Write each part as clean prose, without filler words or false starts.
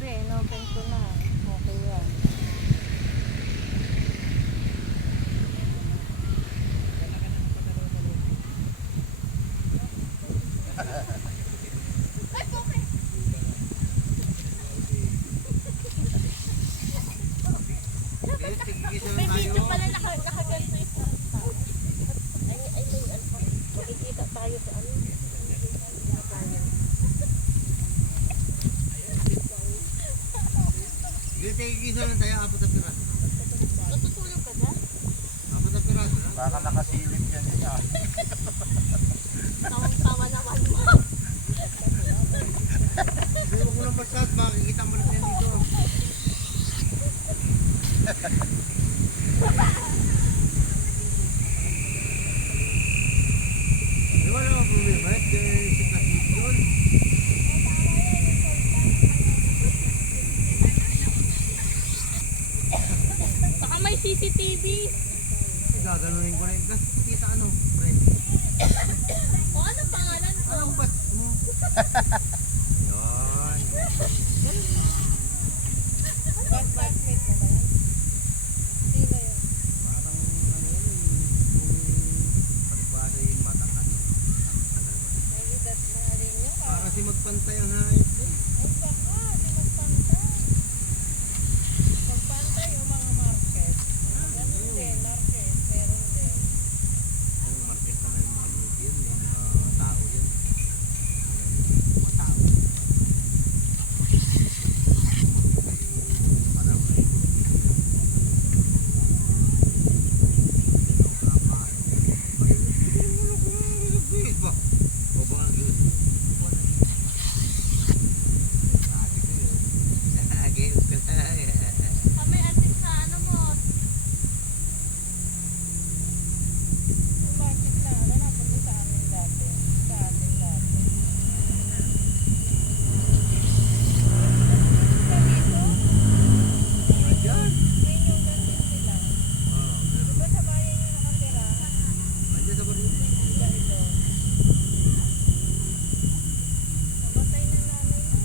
be, in-open ko na. Okay yan. May video pala nakaganto ito. Ay, makikita tayo sa ano. Hindi, tigigisa lang tayo, 4 na piraso. Natutulog ka dyan? 4 na piraso. Baka nakasilip yan niya. Tawang-tawa naman mo. Hindi, huwag mo lang magsas, makikita mo na yan dito. Di ba naman problema? Si Kasit yun. Baka may CCTV. Gaganunin ko na yun. Kasi kita ano, friend. O ano pangalan mo? Anong bas mo? Yun. Batmate na ba yan? Sino yun? Parang ano yun, yung palibasa yung matakas. May edad na rin yun. Kasi magpantay ang hayop ko. Ay baka, di magpantay. Magpantay o mga market. Ganun din, market. Meron din. Yung market na may mga lugi yun, may mga tao yun. Mga tao. Parang may Kami atin sa ano mo. Yung market na, ano napunta sa amin dati. Sa atin dati. Sa dito, may yung gantin sila. Di ba sa bayan yung nakatira? Diba ito? Namatay na nanay mo.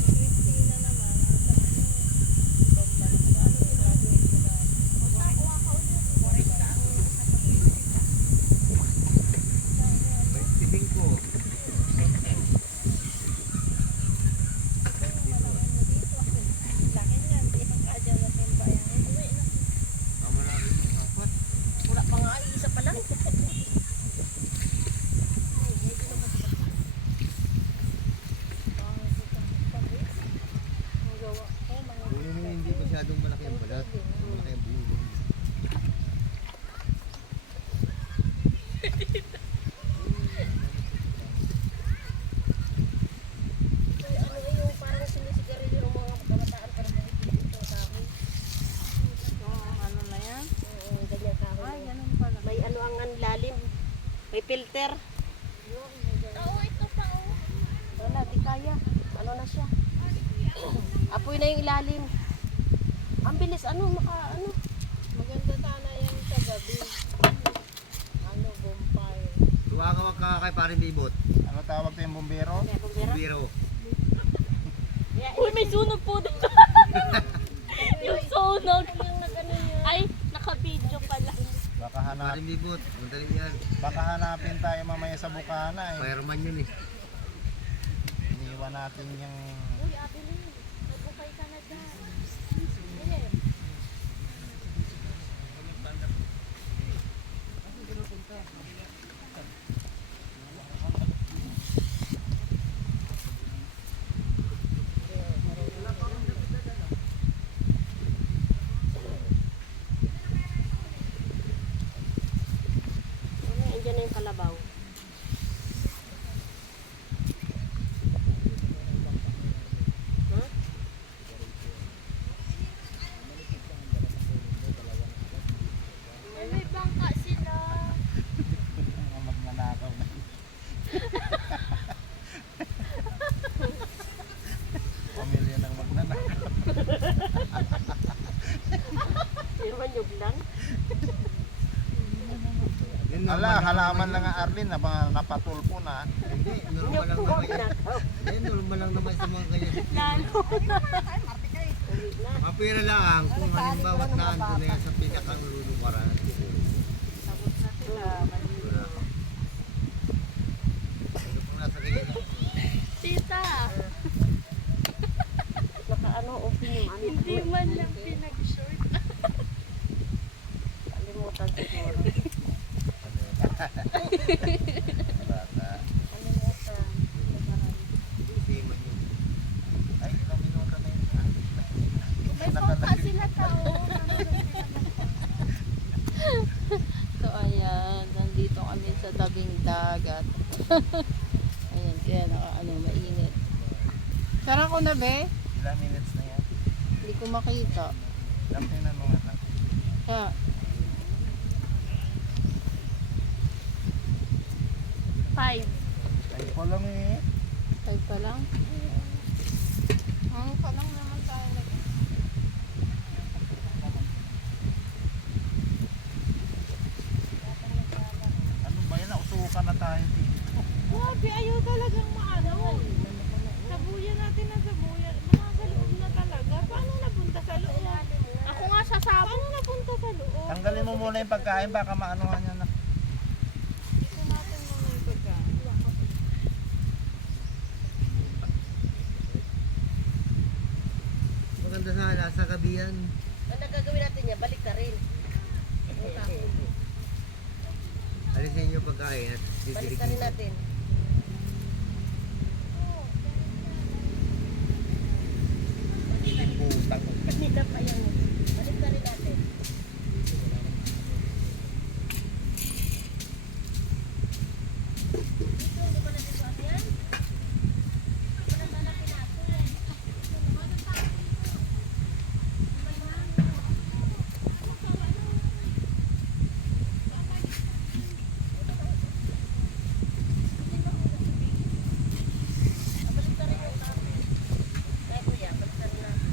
Si Christina naman, nasa ano, ibang bansa, graduate ko na. Kuha ka ulit. Foresta ang sa pag-iisip. Laki niyan, di ang kadya na timbayan. Wala pa nga, isa pa lang. Hindi masyadong malaki ang balat. Malaki ang bulo. Ano yung parang sinisigarilyo ng mga kabataan pero dito sa akin. Ano na yan? Oo, ganyan sa akin. Ay, ganun pala. May ano ang lalim. May filter. Oo, ito pa oh. Wala, di kaya. Ano na siya? Apoy na yung ilalim. Ang bilis, ano, ano. Maganda sana yan sa gabi. Ano, bonfire. Tuwag ka kay paring bibot. Ano tawag tayo yung bumbero? Kaya bumbero. Biro. Uy, may sunog po dito. Yung sunog. Ay, naka-video pala. Paring bibot. Madali yan. Baka hanapin tayo mamaya sa Bukana eh. Fireman yun eh. Iniwan natin yung... Uy, ate na yun. Nagbukay ka na dyan. Sige. Andiyan na yung kalabaw. Huh? May bangka sila. halaman lang ang Arlene na napatulpo na. Hindi, normal lang naman yan. Hindi, normal lang naman sa mga ganyan. Mapira lang kung halimbawa na ando na yan sa pinakaululukaran. Sabot na sila. Wala. Ano pang nasa ganyan? Tita, Naka ano, open yung ano. hindi man lang pinag-short. Kalimutan siguro. Bata. Kalimutan. Hindi man yun. Ay, ilang minuto na yun. May focus sila tao. So ayan, nandito kami sa tabing dagat. Ayan, kaya mainit. Sarang ko na be? Ilang minutes na yan? Hindi ko makita. Ilang tinan mo nga. Kaya, Five. Ay, ko lang eh. 5 pa lang. Ang palang naman tayo nag Ano ba yan? Nausukan na tayo dito. Grabe, ayaw talagang maano. Sabuyan natin na sabuyan. Nasa loob na talaga. Paano napunta sa loob? Ako nga sasabi. Paano napunta sa loob? Tanggalin mo muna yung pagkain, baka maanuhan yan na. Ito natin muna yung pagkain. Maganda sana sa kabiyan. Ang nagagawin natin niya, balik ka rin. Alisin nyo pagkain at Balik ka rin natin. Putang. Kanina pa yan. Balik ka rin natin. Dito, hindi ba na dito ano yan? Hindi ba na sana pinapon? Balik ka rin yung kami. Kaya kuya, balik ka rin natin.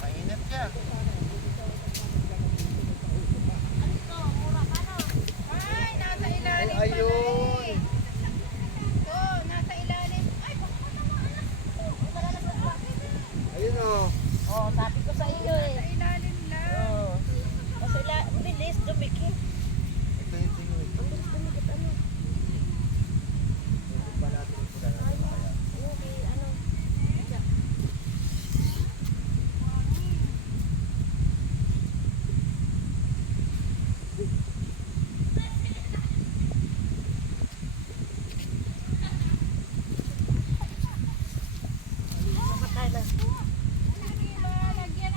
Mainit yan. Ay, nasa ilalim pala Ayun! eh. Ito, nasa ilalim. Ay, baka naman. Ayun o. Oh, sabi ko sa iyo eh. Sa ilalim lang. Oh. Kasi bilis, dumikit. Ito yung tingin. Ang bilis dumikit, ano? Pa natin ito na lang kaya. Okay, ano? Dapat tayo na. Lagyan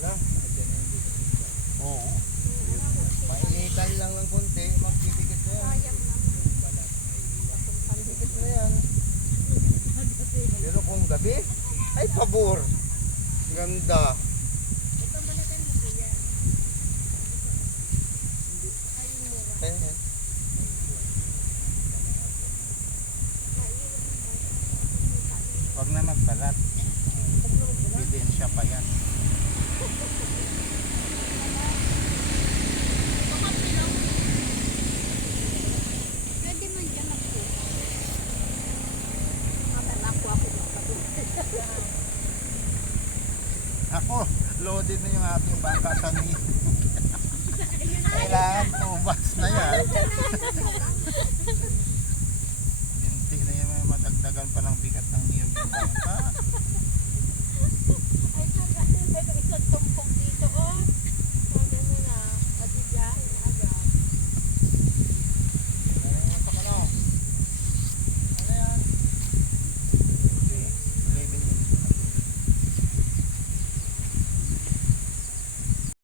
Wala. Oo. Mainitan lang ng konti, magbibigat na yan. Magbibigat na yan. Pero kung gabi, ay pabor. Ganda. Ayan. Huwag na magbalat. Ebidensya pa yan. Pwede man dyan ako. Ako, loaded na yung ating bangka sa ni. Kailangan ubas na yan.